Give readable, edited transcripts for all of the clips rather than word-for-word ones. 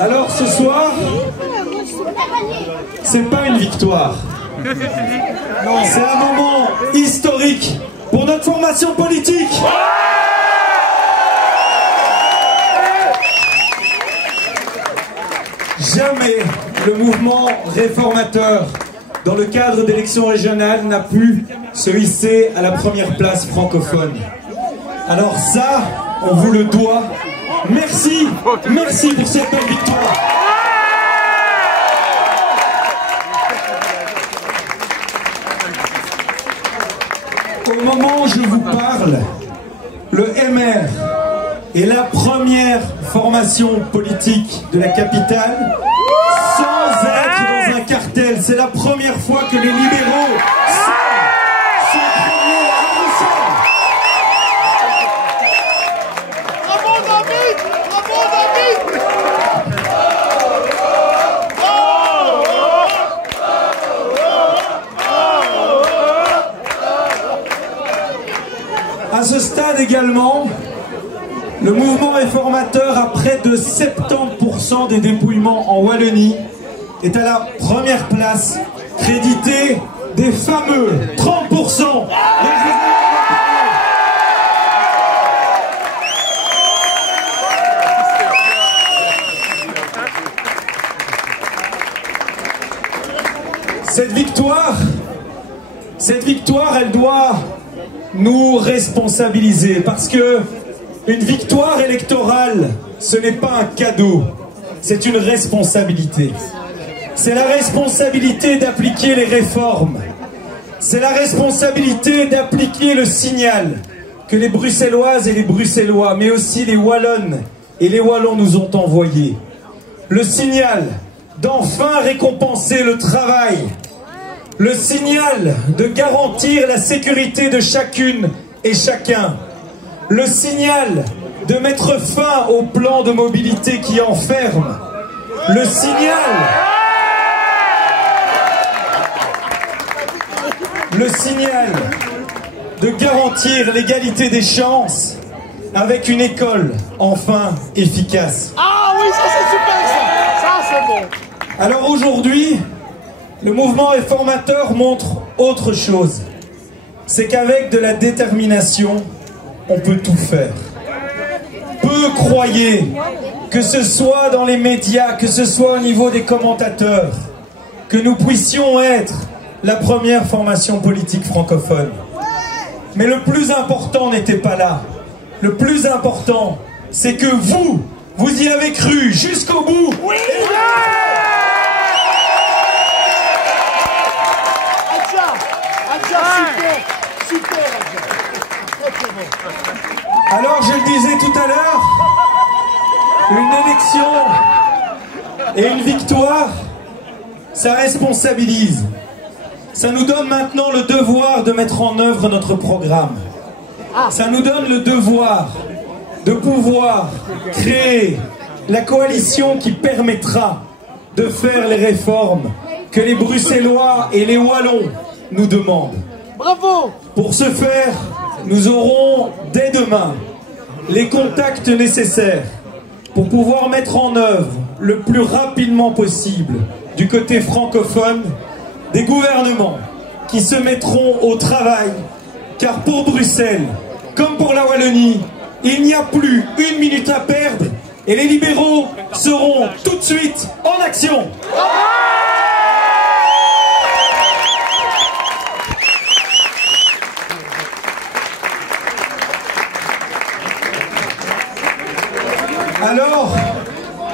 Alors ce soir, c'est pas une victoire. C'est un moment historique pour notre formation politique. Jamais le mouvement réformateur, dans le cadre d'élections régionales, n'a pu se hisser à la première place francophone. Alors ça, on vous le doit. Merci, merci pour cette belle victoire. Au moment où je vous parle, le MR est la première formation politique de la capitale sans être dans un cartel. C'est la première fois que les libéraux sont créés à Bruxelles. Bravo David! Bravo David! À ce stade également, le mouvement réformateur, à près de 70% des dépouillements en Wallonie, est à la première place, crédité des fameux 30%. Cette victoire, elle doit nous responsabiliser, parce que une victoire électorale, ce n'est pas un cadeau, c'est une responsabilité. C'est la responsabilité d'appliquer les réformes. C'est la responsabilité d'appliquer le signal que les Bruxelloises et les Bruxellois, mais aussi les Wallonnes et les Wallons nous ont envoyé. Le signal d'enfin récompenser le travail. Le signal de garantir la sécurité de chacune et chacun. Le signal de mettre fin au plan de mobilité qui enferme. Le signal de garantir l'égalité des chances avec une école enfin efficace. Ah oui, ça c'est super ça! Ça c'est bon! Alors aujourd'hui, le mouvement réformateur montre autre chose. C'est qu'avec de la détermination, on peut tout faire. Peu croyez que ce soit dans les médias, que ce soit au niveau des commentateurs, que nous puissions être la première formation politique francophone. Mais le plus important n'était pas là. Le plus important, c'est que vous y avez cru jusqu'au bout. Oui! Super, Alors je le disais tout à l'heure, une élection et une victoire, ça responsabilise. Ça nous donne maintenant le devoir de mettre en œuvre notre programme. Ça nous donne le devoir de pouvoir créer la coalition qui permettra de faire les réformes que les Bruxellois et les Wallons nous demandent. Bravo! Pour ce faire, nous aurons dès demain les contacts nécessaires pour pouvoir mettre en œuvre le plus rapidement possible du côté francophone des gouvernements qui se mettront au travail, car pour Bruxelles, comme pour la Wallonie, il n'y a plus une minute à perdre et les libéraux seront tout de suite en action. Alors,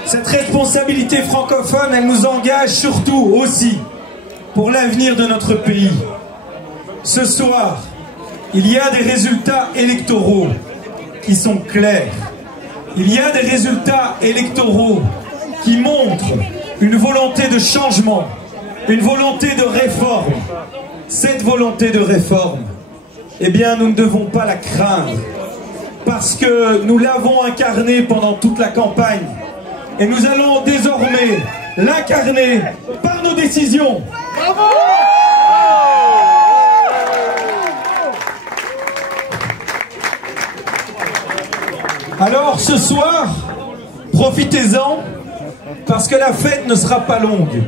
cette responsabilité francophone, elle nous engage surtout aussi pour l'avenir de notre pays. Ce soir, il y a des résultats électoraux qui sont clairs. Il y a des résultats électoraux qui montrent une volonté de changement, une volonté de réforme. Cette volonté de réforme, eh bien, nous ne devons pas la craindre, parce que nous l'avons incarnée pendant toute la campagne, et nous allons désormais l'incarner par nos décisions. Bravo! Alors ce soir, profitez-en, parce que la fête ne sera pas longue.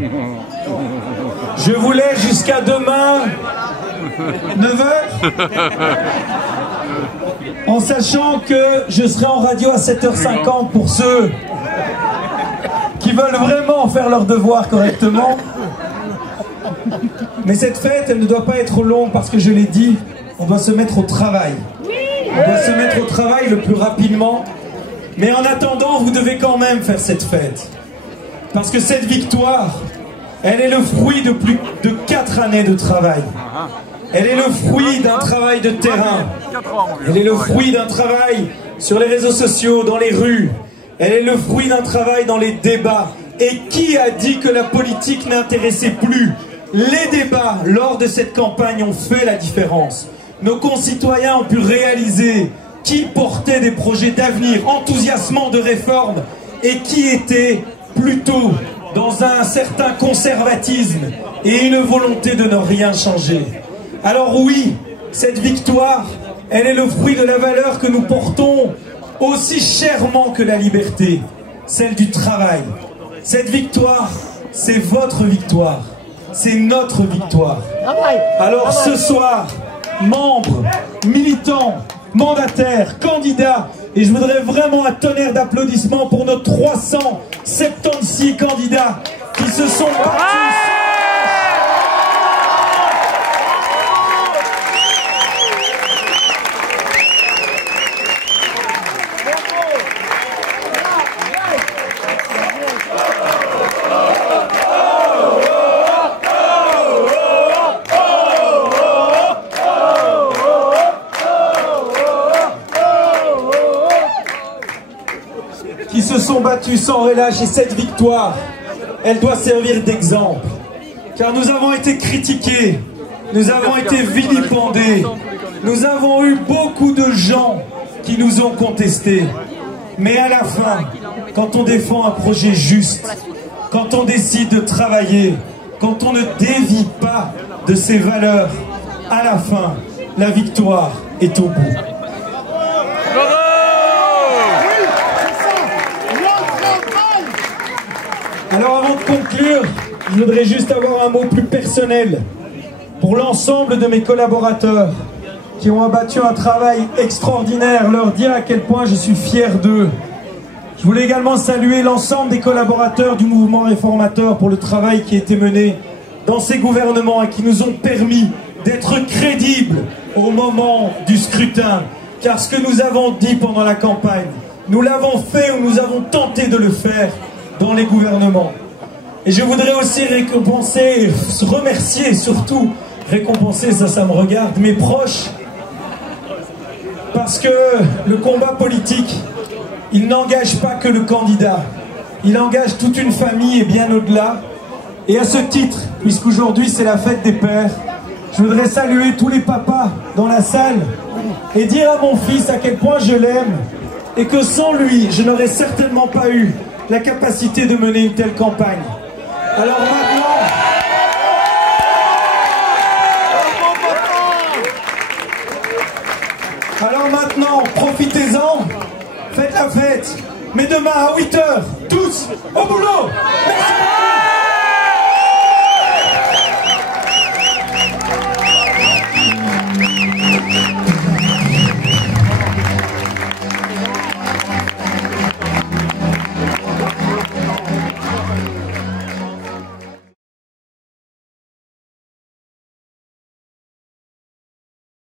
Je vous laisse jusqu'à demain, 9h, en sachant que je serai en radio à 7h50 pour ceux qui veulent vraiment faire leur devoir correctement. Mais cette fête, elle ne doit pas être longue, parce que je l'ai dit, on doit se mettre au travail. On doit se mettre au travail le plus rapidement. Mais en attendant, vous devez quand même faire cette fête. Parce que cette victoire, elle est le fruit de plus de 4 années de travail. Elle est le fruit d'un travail de terrain. Elle est le fruit d'un travail sur les réseaux sociaux, dans les rues. Elle est le fruit d'un travail dans les débats. Et qui a dit que la politique n'intéressait plus? Les débats lors de cette campagne ont fait la différence. Nos concitoyens ont pu réaliser qui portait des projets d'avenir enthousiasmants de réforme et qui était plutôt dans un certain conservatisme et une volonté de ne rien changer. Alors oui, cette victoire, elle est le fruit de la valeur que nous portons aussi chèrement que la liberté, celle du travail. Cette victoire, c'est votre victoire, c'est notre victoire. Alors ce soir, membres, militants, mandataires, candidats, et je voudrais vraiment un tonnerre d'applaudissements pour nos 376 candidats qui se sont battus. Sans relâche, et cette victoire, elle doit servir d'exemple, car nous avons été critiqués, nous avons été vilipendés, nous avons eu beaucoup de gens qui nous ont contestés, mais à la fin, quand on défend un projet juste, quand on décide de travailler, quand on ne dévie pas de ses valeurs, à la fin, la victoire est au bout. Alors avant de conclure, je voudrais juste avoir un mot plus personnel pour l'ensemble de mes collaborateurs qui ont abattu un travail extraordinaire, leur dire à quel point je suis fier d'eux. Je voulais également saluer l'ensemble des collaborateurs du mouvement réformateur pour le travail qui a été mené dans ces gouvernements et qui nous ont permis d'être crédibles au moment du scrutin. Car ce que nous avons dit pendant la campagne, nous l'avons fait ou nous avons tenté de le faire dans les gouvernements. Et je voudrais aussi récompenser, remercier surtout, récompenser, ça me regarde, mes proches, parce que le combat politique, il n'engage pas que le candidat, il engage toute une famille et bien au-delà. Et à ce titre, puisqu'aujourd'hui c'est la fête des pères, je voudrais saluer tous les papas dans la salle et dire à mon fils à quel point je l'aime et que sans lui, je n'aurais certainement pas eu la capacité de mener une telle campagne. Alors maintenant, profitez-en, faites la fête, mais demain à 8h, tous au boulot.